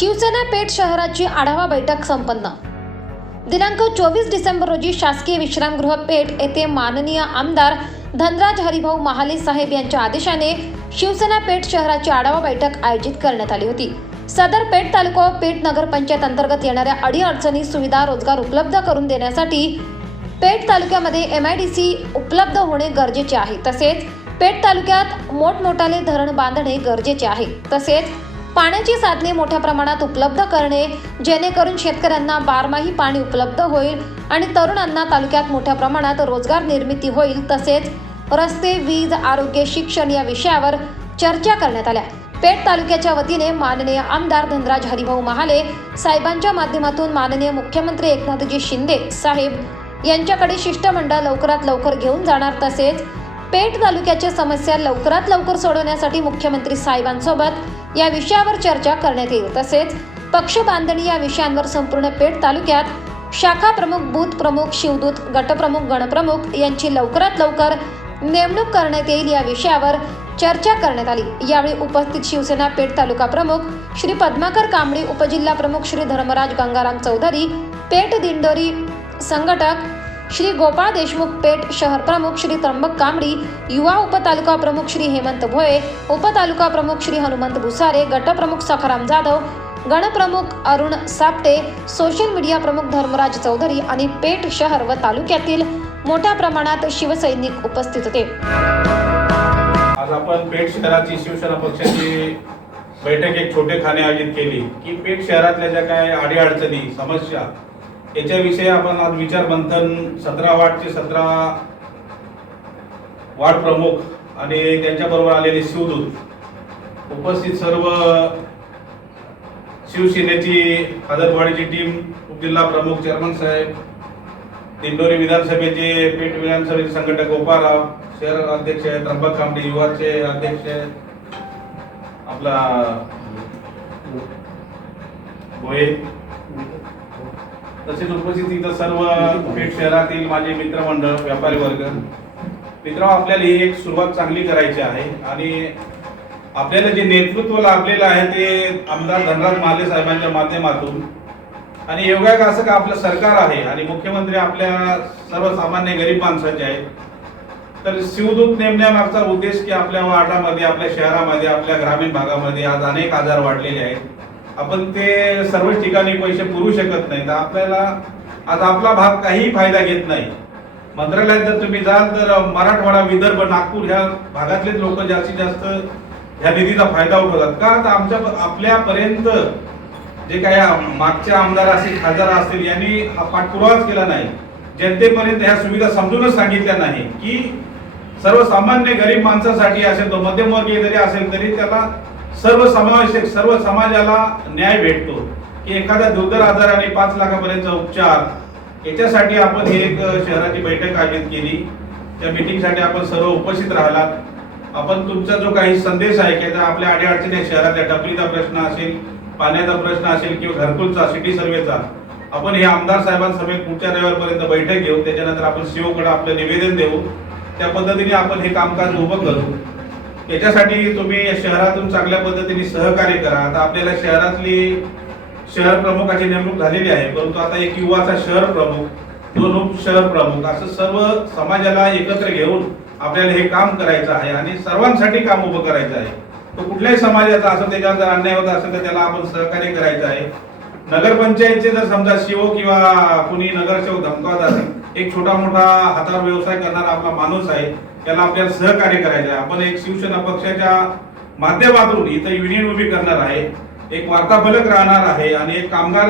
शिवसेना पेठ शहराची आढावा बैठक संपन्न। दिनांक 24 डिसेंबर रोजी शासकीय विश्रामगृह पेठ येथे माननीय आमदार धनराज हरिभाऊ महाले साहेब यांच्या आदेशाने शिवसेना पेठ शहराची आढावा बैठक आयोजित करण्यात आली होती। सदर पेठ तालुका व पेठ नगरपंचायत अंतर्गत येणाऱ्या अडीअडचणी सुविधा रोजगार उपलब्ध करून देण्यासाठी पेठ तालुक्यामध्ये MIDC उपलब्ध होणे गरजेचे आहे। तसेच पेठ तालुक्यात मोठमोठाले धरण बांधणे गरजेचे आहे। तसेच पाण्याची साधने मोठ्या प्रमाणात उपलब्ध करणे जेणेकरून शेतकऱ्यांना बारमाही पाणी उपलब्ध होईल आणि तरुणांना तालुक्यात मोठ्या प्रमाणात रोजगार निर्मिती होईल। तसेच रस्ते, वीज, आरोग्य, शिक्षण या विषयावर चर्चा करण्यात आल्या। पेठ तालुक्याच्या वतीने माननीय आमदार धनराज हरिभाऊ महाले साहेबांच्या माध्यमातून माननीय मुख्यमंत्री एकनाथजी शिंदे साहेब यांच्याकडे शिष्टमंडळ लवकरात लवकर घेऊन जाणार। तसेच पेठ तालुक्याच्या समस्या लवकरात लवकर सोडवण्यासाठी मुख्यमंत्री साहेबांसोबत या विषयावर चर्चा करण्यात येईल। तसेच पक्ष बांधणी या विषयांवर संपूर्ण पेठ तालुक्यात शाखा प्रमुख, बूथ प्रमुख, शिवदूत, गटप्रमुख, गणप्रमुख यांची लवकरात लवकर नेमणूक करण्यात येईल या विषयावर चर्चा करण्यात आली। यावेळी उपस्थित शिवसेना पेठ तालुका प्रमुख श्री पद्माकर कांबळी, उपजिल्हा प्रमुख श्री धर्मराज गंगाराम चौधरी, पेठ दिंडोरी संघटक श्री गोपाळ देशमुख, पेठ शहर प्रमुख श्री त्र्यंबक कांबळी, युवा उपतालुका प्रमुख श्री हेमंत भोये, उपतालुका प्रमुख श्री हनुमंत भुसारे, गटप्रमुख सखाराम जाधव, गणप्रमुख अरुण सापटे, सोशल मीडिया प्रमुख धर्मराज चौधरी आणि पेठ शहर व तालुक्यातील मोठ्या प्रमाणात शिवसैनिक उपस्थित होते। आज आपण पेठ शहराची शिवसेना पक्षाची बैठक एक छोटेखाने आयोजित केली की पेठ शहरातल्या ज्या काय अडीअडचणी, समस्या याच्याविषयी आपण आज विचार मंथन 17 वार्डचे 17 वार्ड प्रमुख आणि त्यांच्याबरोबर आलेले शिवदूत, उपस्थित सर्व शिवसेनेची हदरवाडीची टीम, उपजिल्हा प्रमुख चेअरमन साहेब, दिंडोरी विधानसभेचे, पेठ विधानसभेचे संघटक गोपाळराव, शहर अध्यक्ष त्र्यंबक कांबळी, युवाचे अध्यक्ष आपला भोये, तसेच उपस्थित इथं सर्व पेठ शहरातील माझे मित्रमंडळ, व्यापारी वर्ग मित्र, आपल्याला ही एक सुरुवात चांगली करायची आहे आणि आपल्याला जे नेतृत्व लाभलेलं आहे ते आमदार धनराज महाले साहेबांच्या माध्यमातून आणि योगायोग असं का आपलं सरकार आहे आणि मुख्यमंत्री आपल्या सर्वसामान्य गरीब माणसाचे आहेत। तर शिवदूत नेमण्यामागचा उद्देश की आपल्या वार्डामध्ये, आपल्या शहरामध्ये, आपल्या ग्रामीण भागामध्ये आज अनेक आजार वाढलेले आहेत। आपण ते सर्व ठिकाणी पैसे पुरवू शकत नाही, तर आपल्याला आज आपला भाग काही फायदा घेत नाही। मंत्रालयात जर तुम्ही जाल तर मराठवाडा, विदर्भ, नागपूर ह्या भागातले लोक जास्तीत जास्त ह्या निधीचा फायदा उठवतात का, तर आपल्यापर्यंत जे काही मागच्या आमदार असतील, खासदार असतील यांनी हा पाठपुरावाच केला नाही, जनतेपर्यंत ह्या सुविधा समजूनच सांगितल्या नाही की सर्वसामान्य गरीब माणसासाठी असेल, तो मध्यमवर्गीय जरी असेल तरी त्याला सर्वसमावेशक, सर्व समाजाला न्याय भेटतो की एखाद्या दुर्धर आजाराने 5 लाखापर्यंतचा उपचार, याच्यासाठी आपण ही एक शहराची बैठक आयोजित केली। त्या मीटिंगसाठी आपण सर्व उपस्थित राहिलात। आपण तुमचा जो काही संदेश आहे की आपल्या अडीअडचणी शहरातल्या टपरीचा प्रश्न असेल, पाण्याचा प्रश्न असेल किंवा घरकुलचा, सिटी सर्वेचा, आपण हे आमदार साहेबांसमेत पुढच्या रविवारपर्यंत बैठक घेऊ। त्याच्यानंतर आपण सीओकडे आपलं निवेदन देऊ, त्या पद्धतीने आपण हे कामकाज उभं करू। याच्यासाठी तुम्ही शहरातून चांगल्या पद्धतीने सहकार्य करा। आता आपल्याला शहरातली शहर प्रमुखाची नेमणूक झालेली आहे, परंतु आता एक युवाचा शहर प्रमुख, 2 उप शहर प्रमुख, असं सर्व समाजाला एकत्र घेऊन आपल्याला हे काम करायचं आहे आणि सर्वांसाठी काम उभं करायचं आहे। तो कुठल्याही समाजाचा असं त्याच्यावर जर अन्याय होत असेल तर त्याला आपण सहकार्य करायचं आहे। नगरपंचायतचे जर समजा सीओ किंवा कुणी नगरसेवक धमकावत असेल, एक छोटा मोठा हातावर व्यवसाय करणारा आपला माणूस आहे, त्याला आपल्याला सहकार्य करायचं आहे। आपण एक शिवसेना पक्षाच्या माध्यमातून इथं युनियन उभी करणार आहे, एक वार्ताफलक राहणार आहे आणि एक कामगार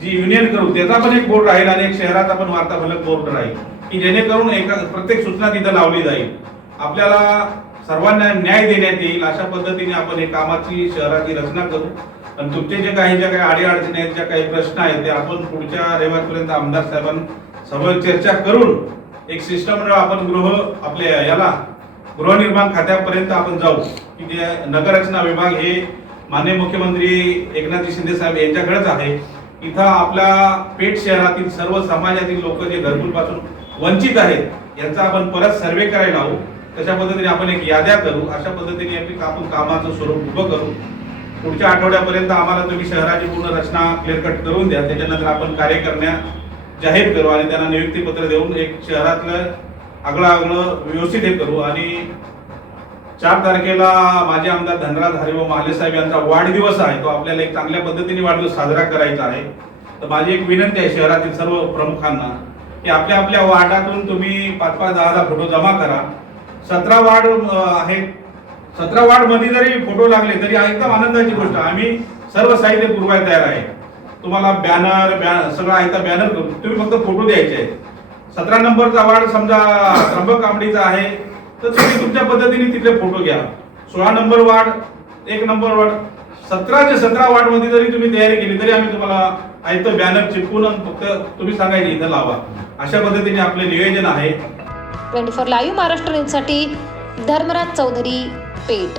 जी युनियन करू त्याचा पण एक बोर्ड राहील आणि एक शहराचा पण वार्ताफलक बोर्ड राहील की जेणेकरून प्रत्येक सूचना तिथं लावली जाईल, आपल्याला सर्वांना न्याय देण्यात येईल। अशा पद्धतीने आपण हे कामाची शहराची रचना करू आणि तुमचे जे काही अडीअडचणी आहेत, ज्या काही प्रश्न आहेत ते आपण पुढच्या रविवारपर्यंत आमदार साहेबांसोबत चर्चा करून एक शिष्टमंडळ आपण गृहनिर्माण खात्यापर्यंत आपण जाऊ की जे नगररचना विभाग हे माननीय मुख्यमंत्री एकनाथजी शिंदे साहेब यांच्याकडेच आहे। इथं आपल्या पेठ शहरातील सर्व समाजातील लोक जे घरकुलपासून वंचित आहेत यांचा आपण परत सर्वे करायला लावू। तशा पद्धतीने आपण एक याद्या करू, अशा पद्धतीने आपण कामाचं स्वरूप उभं करू। पुढच्या आठवड्यापर्यंत आम्हाला तुम्ही शहराची पूर्ण रचना क्लिअर कट करून द्या. त्याच्यानंतर आपण कार्यकर्त्यांना जाहीर करू आणि त्यांना नियुक्तीपत्र देऊन एक शहरातलं आगळं व्यवस्थित हे करू. आणि 4 तारखेला माजी आमदार धनराज हरिभाऊ महाले साहेब यांचा वाढदिवस आहे. तो आपल्याला एक चांगल्या पद्धतीने वाढदिवस साजरा करायचा आहे. तर माझी एक विनंती आहे शहरातील सर्व प्रमुखांना की आपल्या आपल्या वार्डातून तुम्ही 5-5, 10-10 फोटो जमा करा. 17 वार्ड आहेत. 17 वार्ड मध्ये जरी फोटो लागले तरी एकदम आनंदाची गोष्ट. आम्ही सर्व साहित्य पुरवायला तयार आहे. तुम्हाला बॅनर सगळं आहे बॅनर करू, तुम्ही फक्त फोटो द्यायचे आहेत. 17 नंबरचा वार्ड समजा त्र्यंबक कांबडीचा आहे तर तुम्ही तुमच्या पद्धतीने तिथले फोटो घ्या. 16 नंबर वार्ड, 1 नंबर वार्ड, 17चे 17 वार्ड मध्ये जरी तुम्ही तयारी केली तरी आम्ही तुम्हाला आयतं बॅनर चिपकून फक्त तुम्ही सांगायचे इथं लावा. अशा पद्धतीने आपले नियोजन आहे. 24 लाईव्ह महाराष्ट्र न्यूजसाठी धर्मराज चौधरी, पेठ.